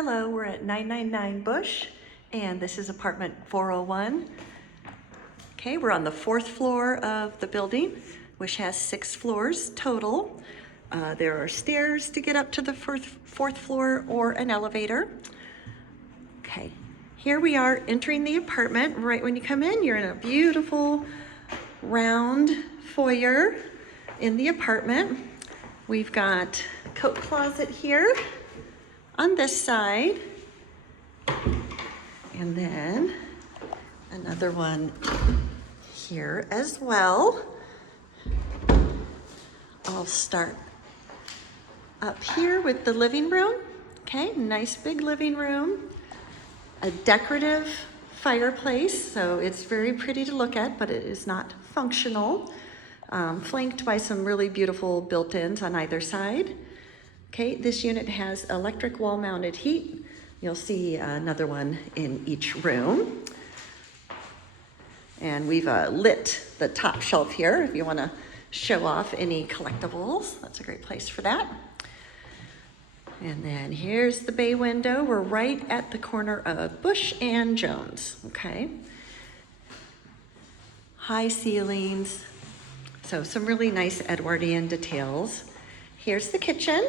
Hello, we're at 999 Bush, and this is apartment 401. Okay, we're on the 4th floor of the building, which has 6 floors total. There are stairs to get up to the 4th floor or an elevator. Okay, here we are entering the apartment. Right when you come in, you're in a beautiful round foyer in the apartment. We've got a coat closet here on this side, and then another one here as well. I'll start up here with the living room. Okay, nice big living room. A decorative fireplace, so it's very pretty to look at, but it is not functional. Flanked by some really beautiful built-ins on either side. Okay, this unit has electric wall-mounted heat. You'll see another one in each room. And we've lit the top shelf here if you want to show off any collectibles. That's a great place for that. And then here's the bay window. We're right at the corner of Bush and Jones, okay? High ceilings, so some really nice Edwardian details. Here's the kitchen,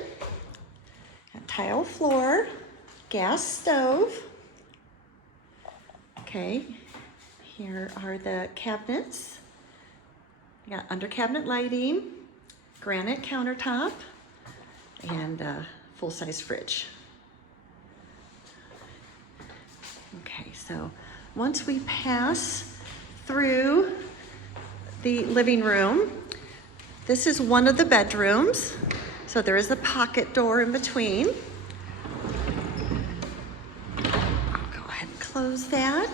a tile floor, gas stove. Okay, here are the cabinets. You got under cabinet lighting, granite countertop, and full-size fridge. Okay, so once we pass through the living room, this is one of the bedrooms. So there is a pocket door in between. I'll go ahead and close that.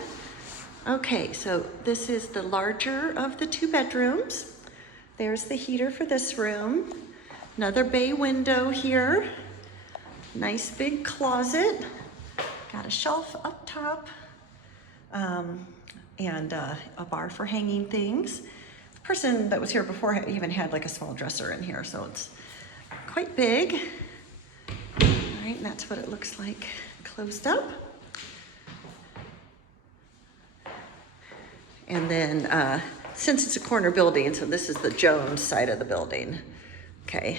Okay, so this is the larger of the 2 bedrooms. There's the heater for this room. Another bay window here. Nice big closet. Got a shelf up top and a bar for hanging things. The person that was here before even had like a small dresser in here, so it's quite big. All right, and that's what it looks like closed up. And then since it's a corner building, so this is the Jones side of the building, okay?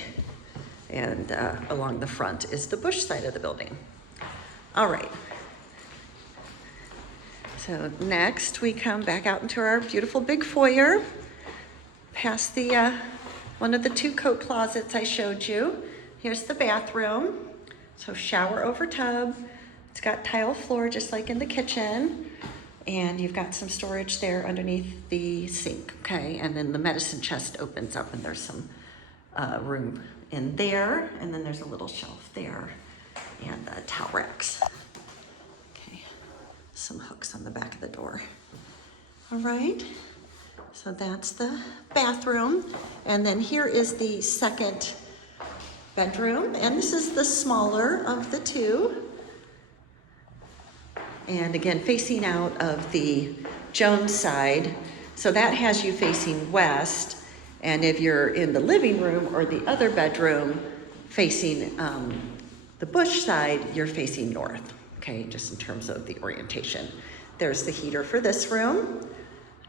And along the front is the Bush side of the building. All right. So next we come back out into our beautiful big foyer, past the one of the 2 coat closets I showed you. Here's the bathroom. So shower over tub. It's got tile floor just like in the kitchen. And you've got some storage there underneath the sink, okay? And then the medicine chest opens up and there's some room in there. And then there's a little shelf there and towel racks. Okay, some hooks on the back of the door. All right, so that's the bathroom. And then here is the second bedroom. And this is the smaller of the 2. And again, facing out of the Jones side. So that has you facing west. And if you're in the living room or the other bedroom facing the Bush side, you're facing north, okay, just in terms of the orientation. There's the heater for this room.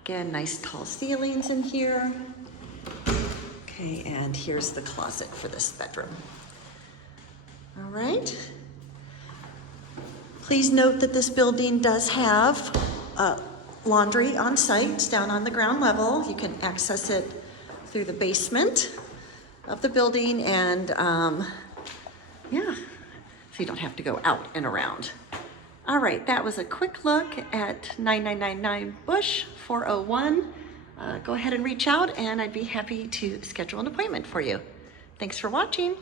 Again, nice tall ceilings in here. Okay, and here's the closet for this bedroom. All right. Please note that this building does have laundry on site. It's down on the ground level. You can access it through the basement of the building, and yeah, so you don't have to go out and around. All right, that was a quick look at 9999 Bush 401. Go ahead and reach out and I'd be happy to schedule an appointment for you. Thanks for watching.